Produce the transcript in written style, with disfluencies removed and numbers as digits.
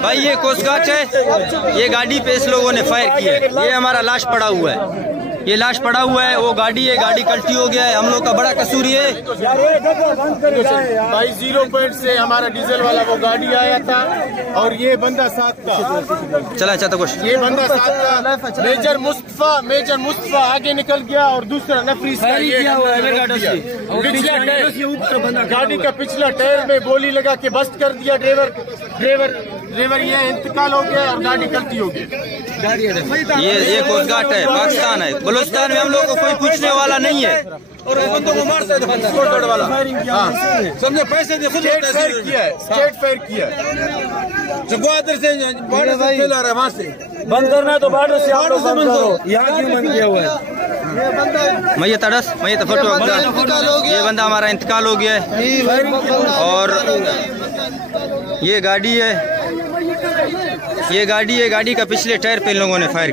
भाई ये coast guard है, ये गाड़ी पे इस लोगों ने फायर किया है। ये हमारा लाश पड़ा हुआ है, ये लाश पड़ा हुआ है। वो गाड़ी है, गाड़ी कल्टी हो गया है। हम लोग का बड़ा कसूर ये भाई 0 पॉइंट से हमारा डीजल वाला वो गाड़ी आया था और ये बंदा साथ का चला चाहता कुछ, ये बंदा साथ का मेजर मुस्तफा आगे निकल गया और दूसरा नफरीस का ये गाड़ी का पिछला टायर में गोली लगा के बस्ट कर दिया। ड्राइवर ये इंतकाल हो गया और गाड़ी कल्टी हो गई। ये कोस्ट गार्ड है, पाकिस्तान है। बलूचिस्तान में हम लोग को कोई पूछने वाला नहीं है। और बंदों को मारता है वाला, समझे, पैसे दे स्टेट फायर किया बॉर्डर से फैला रहा है, वहाँ से बंद करना है तो बॉर्डर से बंद करो। यहाँ क्यों बंद किया हुआ है? मैं ये तो फोटो, ये बंदा हमारा इंतकाल हो गया है। और ये गाड़ी है, गाड़ी का पिछले टायर पे इन लोगों ने फायर किया।